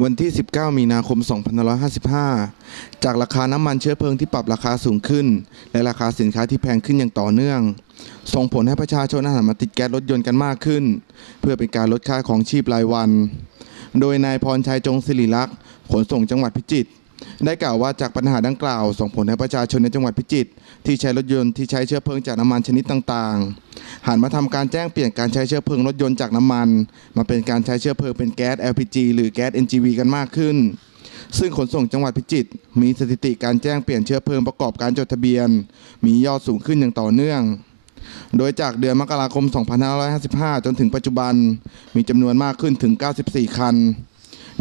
วันที่ 19 มีนาคม 2555 จากราคาน้ำมันเชื้อเพลิงที่ปรับราคาสูงขึ้น และราคาสินค้าที่แพงขึ้นอย่างต่อเนื่อง ส่งผลให้ประชาชนหันมาติดแก๊สรถยนต์กันมากขึ้น เพื่อเป็นการลดค่าของชีพรายวัน โดยนายพรชัยจงศิริลักษ์ขนส่งจังหวัดพิจิตร ได้กล่าวว่าจากปัญหาดังกล่าว ส่งผลให้ประชาชนในจังหวัดพิจิตรที่ใช้รถยนต์ที่ใช้เชื้อเพลิงจากน้ำมันชนิดต่างๆ หันมาทำการแจ้งเปลี่ยนการใช้เชื้อเพลิงรถยนต์จากน้ำมัน มาเป็นการใช้เชื้อเพลิงเป็นแก๊ส LPG หรือแก๊ส NGV กันมากขึ้น ซึ่งขนส่งจังหวัดพิจิตรมีสถิติการแจ้งเปลี่ยนเชื้อเพลิงประกอบการจดทะเบียน มียอดสูงขึ้นอย่างต่อเนื่องโดยจากเดือนมกราคม 2555 จนถึงปัจจุบัน มีจำนวนมากขึ้นถึง 94 คัน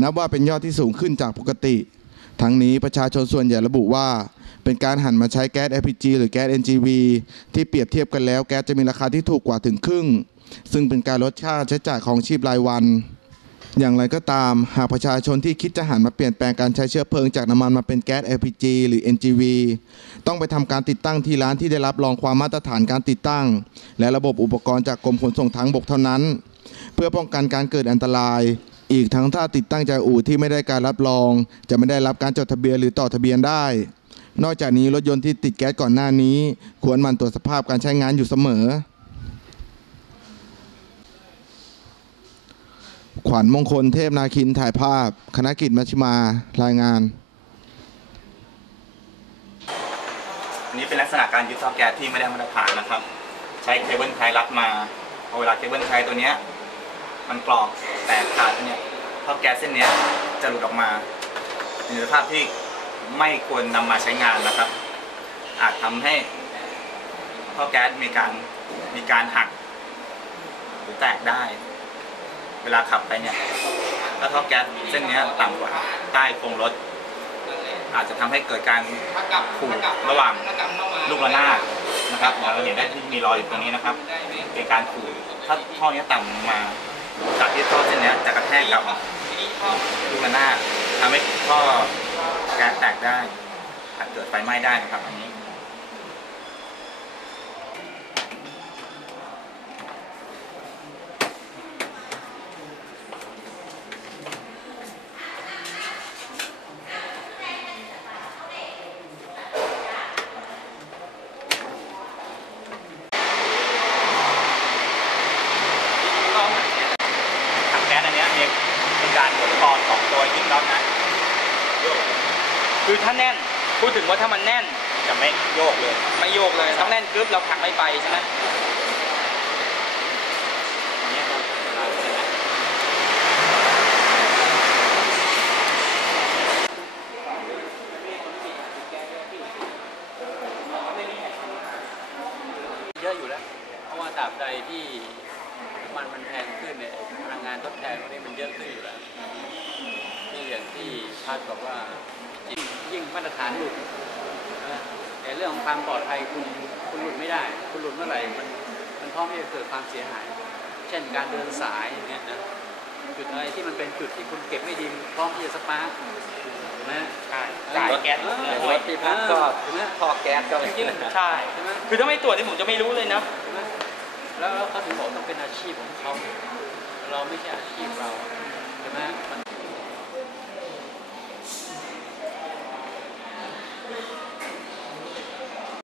นับว่าเป็นยอดที่สูงขึ้นจากปกติ ทั้งนี้ประชาชนส่วนใหญ่ระบุว่า เป็นการหันมาใช้แก๊ส LPG หรือแก๊ส NGV ที่เปรียบเทียบกันแล้วแก๊สจะมีราคาที่ถูกกว่าถึงครึ่ง ซึ่งเป็นการลดค่าใช้จ่ายของชีพรายวัน อย่างไรก็ตาม หากประชาชนที่คิดจะหันมาเปลี่ยนแปลงการใช้เชื้อเพลิงจากน้ำมันมาเป็นแก๊ส LPG หรือ NGV ต้องไปทำการติดตั้งที่ร้านที่ได้รับรองความมาตรฐานการติดตั้ง และระบบอุปกรณ์จากกรมขนส่งทางบกเท่านั้น เพื่อป้องกันการเกิดอันตราย อีกทั้งถ้าติดตั้งจากอู่ที่ไม่ได้การรับรอง จะไม่ได้รับการจดทะเบียนหรือต่อทะเบียนได้ นอกจากนี้รถยนต์ที่ติดแก๊สก่อนหน้านี้ ควรหมั่นตรวจสภาพการใช้งานอยู่เสมอ ขวัญมงคลเทพนาคินถ่ายภาพ คณะกิจมัชิมารายงานอันนี้เป็นลักษณะการยึดท่อแก๊สที่ไม่ได้มาตรฐานนะครับ ใช้เคเบิลไทยรัดมาพอเวลาเคเบิลไทยตัวเนี้ย มันกรอกแตกขาดเนี่ยท่อแก๊สเส้นนี้จะหลุดออกมาในสภาพที่ไม่ควรนำมาใช้งานนะครับ อาจทำให้ท่อแก๊สมีการมีการหัก หรือแตกได้ เวลาขับไปเนี่ยถ้าท่อแก๊สเส้นนี้ต่ำกว่าใต้โครงรถ อาจจะทำให้เกิดการขูดระหว่างลูกระนาดนะครับเราเห็นได้ที่มีรอยอยู่ตรงนี้นะครับ เป็นการขูดถ้าท่อนี้ต่ำมา จากที่ท่อเส้นนี้จะกระแทกกับลูกระนาดทำให้ท่อแก๊สแตกได้อาจเกิดไฟไหม้ได้นะครับอันนี้ ถังแก๊สอันเนี้ยมีเป็นการหมุนคอสอง ตัวยิ่งน็อตนะโยกคือถ้าแน่นพูดถึงว่าถ้ามันแน่นจะไม่โยกเลย ไม่โยกเลยต้องแน่นกึ๊บเราผลักไม่ไปใช่ไหมอันเนี้ยครับเวลาเห็นไหมเยอะอยู่แล้ว เพราะว่าตราบใดที่น้ำมันมันแพงขึ้นเนี่ยพลังงานทดแทนพวกนี้มันเยอะขึ้นอยู่แล้วนี่อย่าง ที่พัดบอกว่ายิ่งยิ่งมาตรฐานหลุดนะแต่เรื่องของความปลอดภัยคุณคุณหลุดไม่ได้ คุณหลุดเมื่อไหร่มันมันพร้อมที่จะเกิดความเสียหาย เช่นการเดินสายอย่างเงี้ยนะจุดอะไรที่มันเป็นจุดที่คุณเก็บไม่ดีพร้อมที่จะสปาร์คถูกไหมใช่จ่ายแก๊สเออเลยรถที่พักก็ถูกไหมท่อแก๊สก็จริงๆใช่ใช่ไหมคือถ้าไม่ตรวจนี่ผมจะไม่รู้เลยนะใช่ไหมแล้วเขาถึงบอกต้องเป็นอาชีพของเขาเราไม่ใช่อาชีพเราใช่ไหมมัน